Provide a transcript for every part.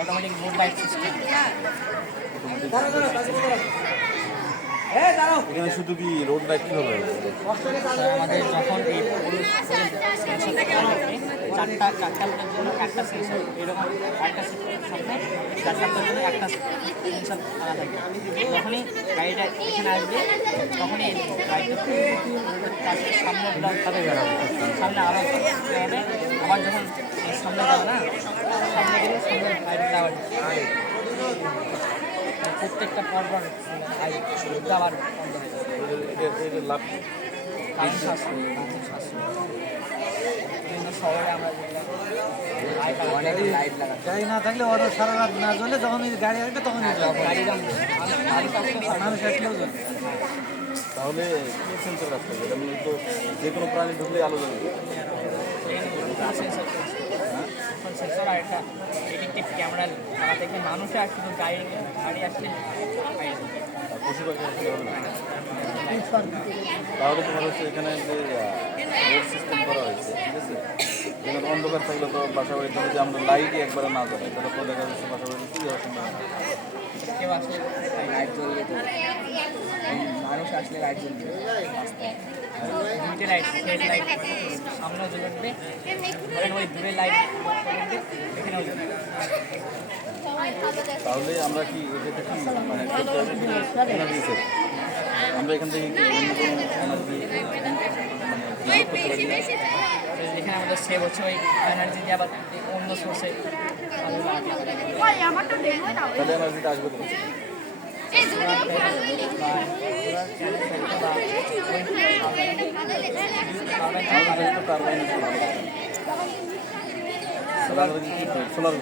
Automatic road light system. এখানে শুধু কি রোড লাইট কীভাবে হবে? আমাদের যখন এই সেন্সর চারটা লোকের জন্য একটা সেন্সর, এরকম একটা সামনে চারটার জন্য একটা সেন্সর আনা থাকে। যখনই গাড়িটা এখানে আসবে তখনই গাড়িটা সামনে সামনে আরও হবে। আবার যখন সামনে যাবে না, সামনে গেলে সামনে গাড়িটা আবার প্রত্যেকটা পরপর আবার বন্ধ হয়ে যাবে। এটা লাভ কারণ শাস্ত্রীয় বিভিন্ন শহরে আমরা অনেক লাইট লাগাই। গাড়ি না থাকলে ওরা সারা রাত না জ্বলে, যখন গাড়ি আসবে তখন গাড়িটা মানুষ আসলেও জ্বলে। তাহলে কি সেন্সর কাজ করবে? এটা মূলত যে কোনো প্রাণী ঢুকলে আলো জ্বলবে। সেন্সর আর একটা প্রেডিক্টিভ ক্যামেরা লাগা থেকে মানুষে আর শুধু গাড়ি আসলে পশু পাখি আসলে হবে না। তাহলে তোমার হচ্ছে এখানে যে রোড সিস্টেম করা হয়েছে, ঠিক আছে? যেমন অন্ধকার থাকলে তো বাসা বাড়িতে যদি আমরা লাইটই একবারে না জ্বলাই তাহলে তো দেখা যাচ্ছে বাসা বাড়িতে কী অসুবিধা। কেউ আসলে লাইট জ্বলবে তো মানুষ আসলে লাইট জ্বলবে। দুইটা লাইট, হেড লাইট সামনেও জ্বলে উঠবে, ধরেন ওই দূরে লাইট এখানেও জ্বলবে। তাহলে আমরা কি এটা কি মানে এনার্জি সেট আমরা এখান থেকে কি অন্য কোনো এনার্জি এখানে আমাদের সেভ হচ্ছে ওই এনার্জি দিয়ে আবার অন্য সোর্সে তাহলে এনার্জিটা আসবে তো। সোলার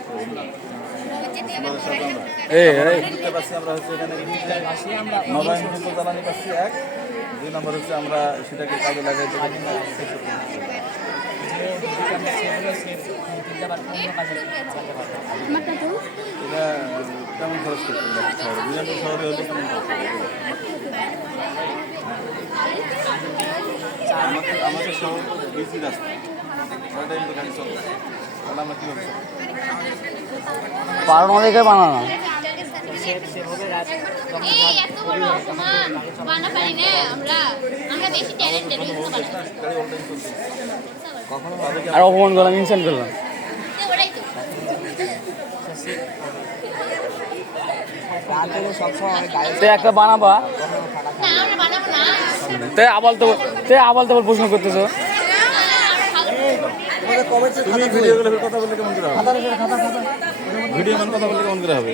বুঝতে পারছি আমরা হচ্ছে এখানে নবায়ন জ্বালানি পাচ্ছি এক, 2 নম্বর হচ্ছে আমরা সেটাকে কাজে লাগাইতে পারি না। এটা কেমন খরচ করতে হবে শহরে? বিরামপুর শহরে হলে কেমন খরচ করতে হবে? আমাদের শহর বিজি রাস্তা, ছয়টা কিন্তু গাড়ি চলে, তাহলে আমরা কীভাবে চলবো? পারো দেখে বানানো। আর অপমান করলাম, ইনসাল্ট করলাম। একটা বানাবা আবাল তো প্রশ্ন করতেছো। তুমি ভিডিও কথা বললে কেমন করে হবে? ভিডিও কথা বললে কেমন করে হবে?